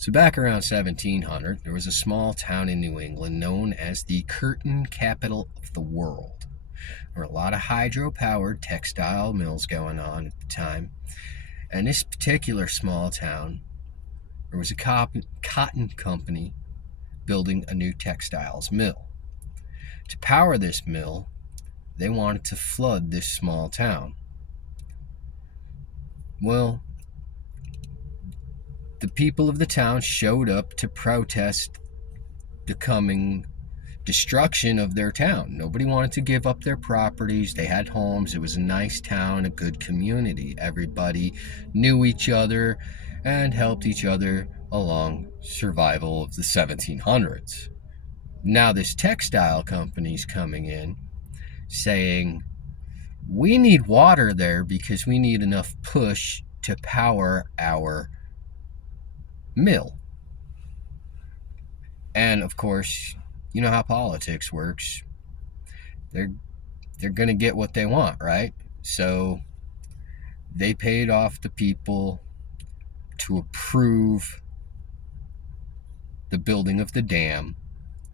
So back around 1700, there was a small town in New England known as the Curtain Capital of the World. There were a lot of hydro-powered textile mills going on at the time. And this particular small town, there was a cotton company building a new textiles mill. To power this mill, they wanted to flood this small town. Well, the people of the town showed up to protest the coming destruction of their town. Nobody wanted to give up their properties. They had homes. It was a nice town, a good community. Everybody knew each other and helped each other along survival of the 1700s. Now this textile company's coming in saying, we need water there because we need enough push to power our mill. And of course, you know how politics works. They're going to get what they want, right? So they paid off the people to approve the building of the dam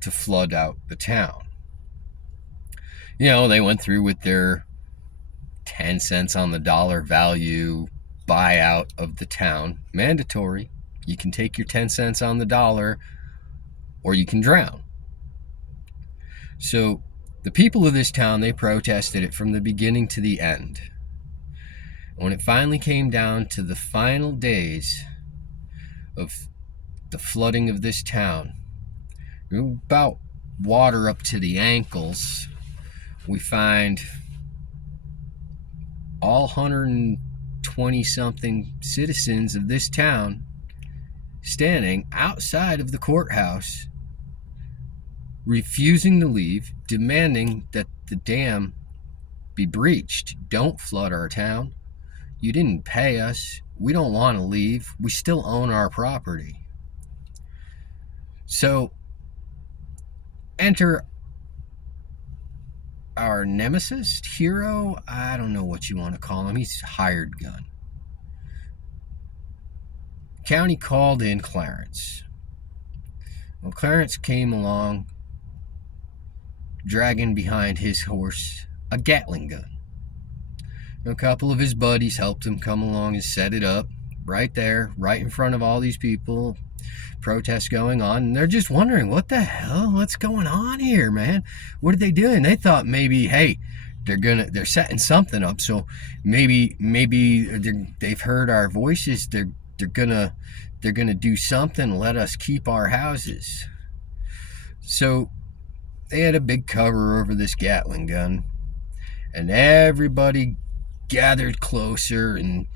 to flood out the town. You know, they went through with their 10 cents on the dollar value buyout of the town. Mandatory. You can take your 10 cents on the dollar or you can drown. So the people of this town, they protested it from the beginning to the end. And when it finally came down to the final days of the flooding of this town, about water up to the ankles, we find all 120 something citizens of this town standing outside of the courthouse, refusing to leave, demanding that the dam be breached. Don't flood our town. You didn't pay us. We don't want to leave. We still own our property. So enter our nemesis, hero, I don't know what you want to call him. He's a hired gun. County called in Clarence. Well, Clarence came along, dragging behind his horse a Gatling gun. A couple of his buddies helped him come along and set it up right there, right in front of all these people. Protests going on, and they're just wondering, what the hell? What's going on here, man? What are they doing? They thought maybe, hey, they're setting something up. So maybe they've heard our voices. They're gonna do something. Let us keep our houses. So they had a big cover over this Gatling gun, and everybody gathered closer, and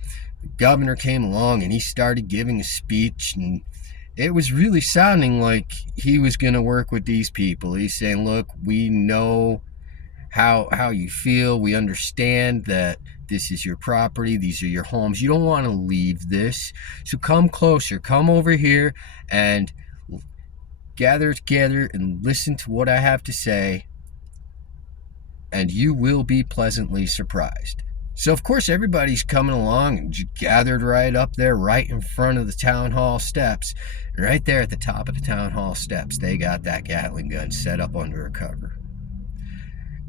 the governor came along and he started giving a speech, and it was really sounding like he was going to work with these people. He's saying, look, we know how you feel. We understand that this is your property. These are your homes. You don't want to leave this. So come closer. Come over here and gather together and listen to what I have to say, and you will be pleasantly surprised. So, of course, everybody's coming along and gathered right up there, right in front of the town hall steps. Right there at the top of the town hall steps, they got that Gatling gun set up under a cover.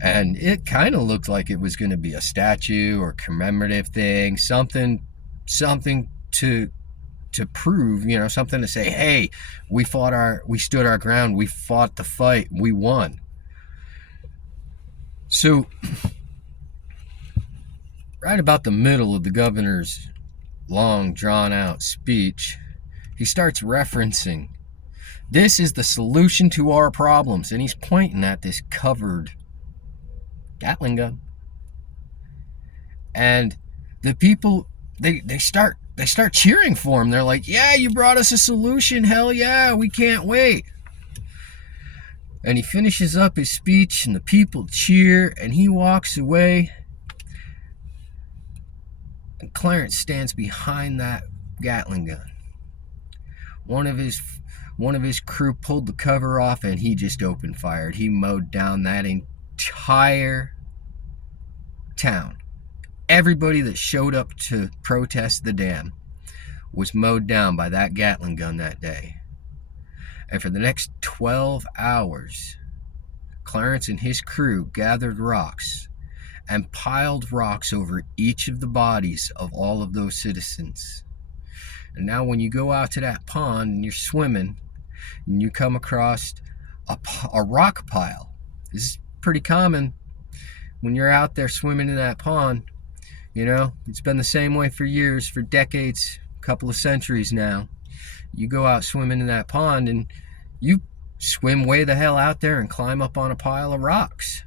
And it kind of looked like it was going to be a statue or commemorative thing, something to prove, you know, something to say, hey, we stood our ground, we fought the fight, we won. So right about the middle of the governor's long, drawn-out speech, he starts referencing, this is the solution to our problems, and he's pointing at this covered Gatling gun. And the people, they start cheering for him. They're like, yeah, you brought us a solution, hell yeah, we can't wait. And he finishes up his speech, and the people cheer, and he walks away. And Clarence stands behind that Gatling gun. One of his crew pulled the cover off, and he just opened fire. He mowed down that entire town. Everybody that showed up to protest the dam was mowed down by that Gatling gun that day. And for the next 12 hours, Clarence and his crew gathered rocks and piled rocks over each of the bodies of all of those citizens. And now when you go out to that pond and you're swimming and you come across a rock pile, this is pretty common when you're out there swimming in that pond. You know, it's been the same way for years, for decades, a couple of centuries now. You go out swimming in that pond and you swim way the hell out there and climb up on a pile of rocks.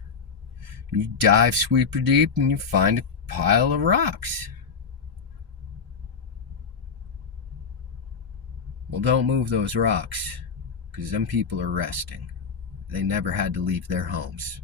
You dive sweeper deep and you find a pile of rocks. Well, don't move those rocks, because them people are resting. They never had to leave their homes.